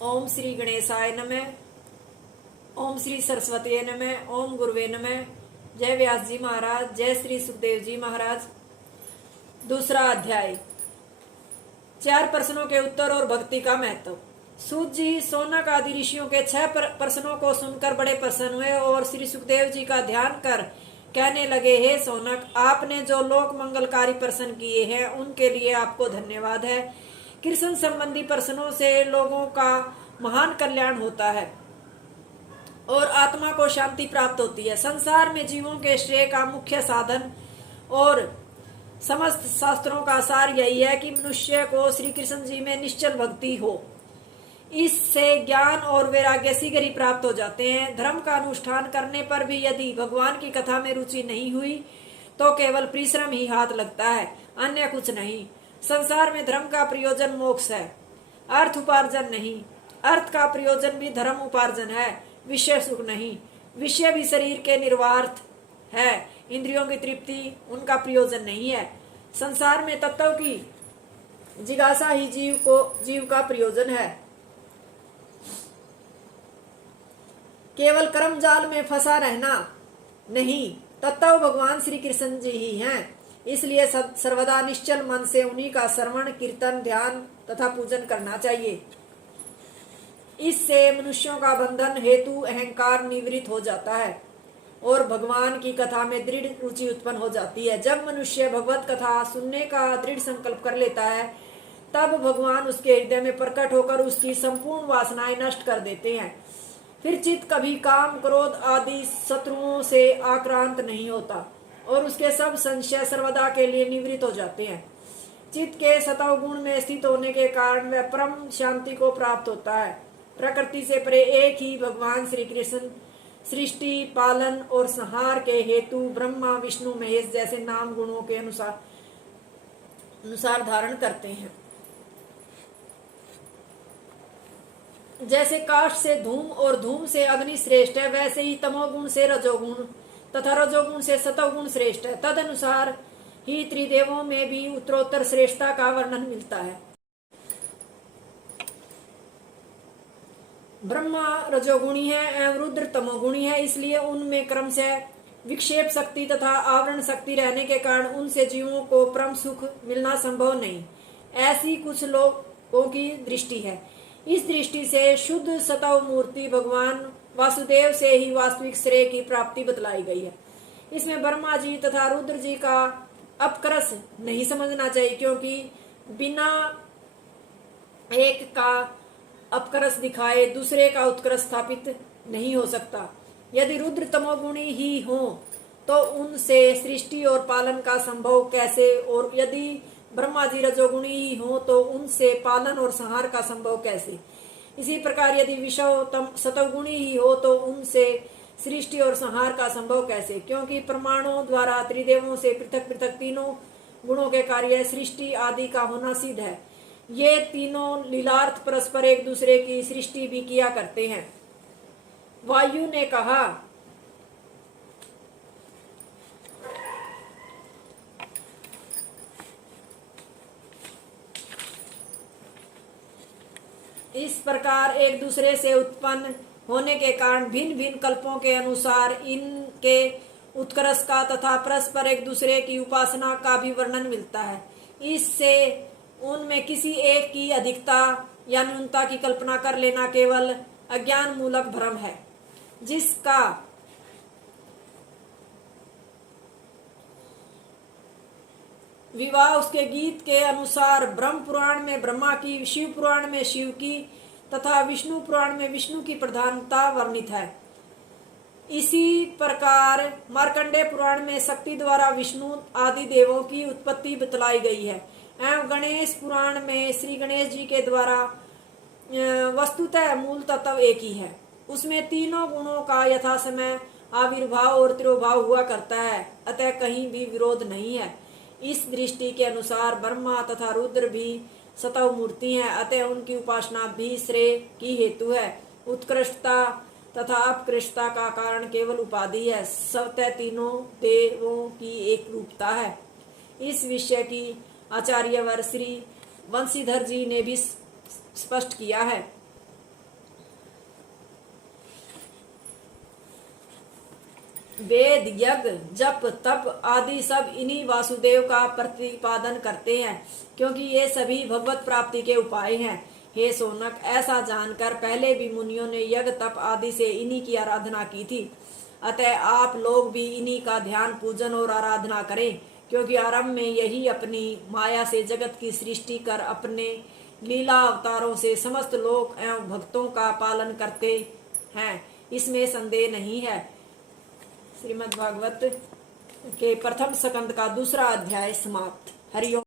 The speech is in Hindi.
ओम श्री गणेशाय नमः। ओम श्री सरस्वती नमः। ओम गुरुवे नमः। जय व्यास जी महाराज। जय श्री सुखदेव जी महाराज। दूसरा अध्याय, 4 प्रश्नों के उत्तर और भक्ति का महत्व। सूत जी सोनक आदि ऋषियों के 6 प्रश्नों को सुनकर बड़े प्रसन्न हुए और श्री सुखदेव जी का ध्यान कर कहने लगे, हे सोनक, आपने जो लोक मंगलकारी प्रश्न किए हैं उनके लिए आपको धन्यवाद है। कृष्ण संबंधी प्रश्नों से लोगों का महान कल्याण होता है और आत्मा को शांति प्राप्त होती है। संसार में जीवों के श्रेय का मुख्य साधन और समस्त शास्त्रों का सार यही है कि मनुष्य को श्री कृष्ण जी में निश्चल भक्ति हो। इससे ज्ञान और वैराग्य शीघ्र ही प्राप्त हो जाते हैं। धर्म का अनुष्ठान करने पर भी यदि भगवान की कथा में रुचि नहीं हुई तो केवल परिश्रम ही हाथ लगता है, अन्य कुछ नहीं। संसार में धर्म का प्रयोजन मोक्ष है, अर्थ उपार्जन नहीं। अर्थ का प्रयोजन भी धर्म उपार्जन है, विषय सुख नहीं। विषय भी शरीर के निर्वार्थ है, इंद्रियों की तृप्ति उनका प्रयोजन नहीं है। संसार में तत्व की जिज्ञासा ही जीव का प्रयोजन है। केवल कर्म जाल में फंसा रहना नहीं, तत्व भगवान श्री कृष्ण जी ही हैं। इसलिए सर्वदा निश्चल मन से उन्हीं का श्रवण, कीर्तन, ध्यान तथा पूजन करना चाहिए। इससे मनुष्यों का बंधन हेतु अहंकार निवृत्त हो जाता है और भगवान की कथा में दृढ़ रुचि उत्पन्न हो जाती है। जब मनुष्य भगवत कथा सुनने का दृढ़ संकल्प कर लेता है तब भगवान उसके हृदय में प्रकट होकर उसकी संपूर्ण वासनाएं नष्ट कर देते हैं। फिर चित्त कभी काम, क्रोध आदि शत्रुओं से आक्रांत नहीं होता और उसके सब संशय सर्वदा के लिए निवृत्त हो जाते हैं। चित्त के सतव गुण में स्थित होने के कारण वह परम शांति को प्राप्त होता है। प्रकृति से परे एक ही भगवान श्री कृष्ण सृष्टि, पालन और संहार के हेतु ब्रह्मा, विष्णु, महेश जैसे नाम गुणों के अनुसार धारण करते हैं। जैसे काष्ठ से धूम और धूम से अग्नि श्रेष्ठ है, वैसे ही तमोगुण से रजोगुण तथा रजोगुण से सतोगुण श्रेष्ठ है। तदनुसार ही त्रिदेवों में भी उत्तरोत्तर श्रेष्ठता का वर्णन मिलता है। ब्रह्मा रजोगुणी है एवं रुद्र तमोगुणी है, इसलिए उनमें क्रमशः विक्षेप शक्ति तथा आवरण शक्ति रहने के कारण उनसे जीवों को परम सुख मिलना संभव नहीं, ऐसी कुछ लोगों की दृष्टि है। इस दृष्टि से शुद्ध सतव मूर्ति भगवान वासुदेव से ही वास्तविक श्रेय की प्राप्ति बतलाई गई है। इसमें ब्रह्मा जी तथा रुद्र जी का अपकर्ष नहीं समझना चाहिए, क्योंकि बिना एक का अपकर्ष दिखाए दूसरे का उत्कर्ष स्थापित नहीं हो सकता। यदि रुद्र तमोगुणी ही हो तो उनसे सृष्टि और पालन का संभव कैसे, और यदि ब्रह्मा जी रजोगुणी ही हो तो उनसे पालन और संहार का संभव कैसे। इसी प्रकार यदि विषव सतोगुणी ही हो तो उनसे सृष्टि और संहार का संभव कैसे, क्योंकि प्रमाणों द्वारा त्रिदेवों से पृथक पृथक तीनों गुणों के कार्य सृष्टि आदि का होना सिद्ध है। ये तीनों लीलार्थ परस्पर एक दूसरे की सृष्टि भी किया करते हैं। वायु ने कहा, इस प्रकार एक दूसरे से उत्पन्न होने के कारण भिन्न भिन्न कल्पों के अनुसार इनके उत्कर्ष का तथा परस्पर एक दूसरे की उपासना का भी वर्णन मिलता है। इससे उनमें किसी एक की अधिकता या न्यूनता की कल्पना कर लेना केवल अज्ञान मूलक भ्रम है, जिसका विवाह उसके गीत के अनुसार ब्रह्म पुराण में ब्रह्मा की, शिव पुराण में शिव की तथा विष्णु पुराण में विष्णु की प्रधानता वर्णित है। इसी प्रकार मार्कंडेय पुराण में शक्ति द्वारा विष्णु आदि देवों की उत्पत्ति बतलाई गई है एवं गणेश पुराण में श्री गणेश जी के द्वारा वस्तुतः मूल तत्व एक ही है। उसमें तीनों गुणों का यथा समय आविर्भाव और तिरोभाव हुआ करता है, अतः कहीं भी विरोध नहीं है। इस दृष्टि के अनुसार ब्रह्मा तथा रुद्र भी सतव मूर्ति हैं, अतः उनकी उपासना भी श्रेय की हेतु है। उत्कृष्टता तथा अपकृष्टता का कारण केवल उपाधि है, स्वतः तीनों देवों की एक रूपता है। इस विषय की आचार्यवर श्री वंशीधर जी ने भी स्पष्ट किया है। वेद, यज्ञ, जप, तप आदि सब इन्हीं वासुदेव का प्रतिपादन करते हैं, क्योंकि ये सभी भगवत प्राप्ति के उपाय हैं। हे सोनक, ऐसा जानकर पहले भी मुनियों ने यज्ञ, तप आदि से इन्हीं की आराधना की थी। अतः आप लोग भी इन्हीं का ध्यान, पूजन और आराधना करें, क्योंकि आरंभ में यही अपनी माया से जगत की सृष्टि कर अपने लीला अवतारों से समस्त लोक एवं भक्तों का पालन करते हैं, इसमें संदेह नहीं है। श्रीमद् भागवत के प्रथम स्कंद का दूसरा अध्याय समाप्त। हरिओम।